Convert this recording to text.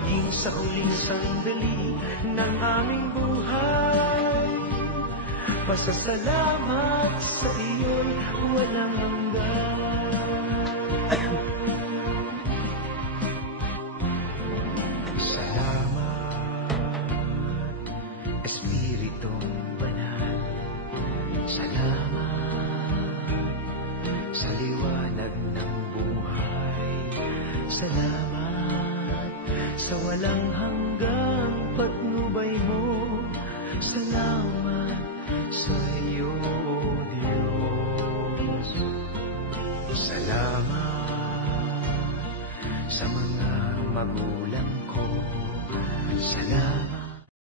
maging sa huling sandali ng aming buhay. Pasasalamat sa iyo'y walang hanggan. Salamat, Espiritong Banal. Salamat sa liwanag ng buhay. Salamat sa walang hanggang patnubay mo. Salamat sa iyo, Diyos. Salamat sa mga magulang ko. Salamat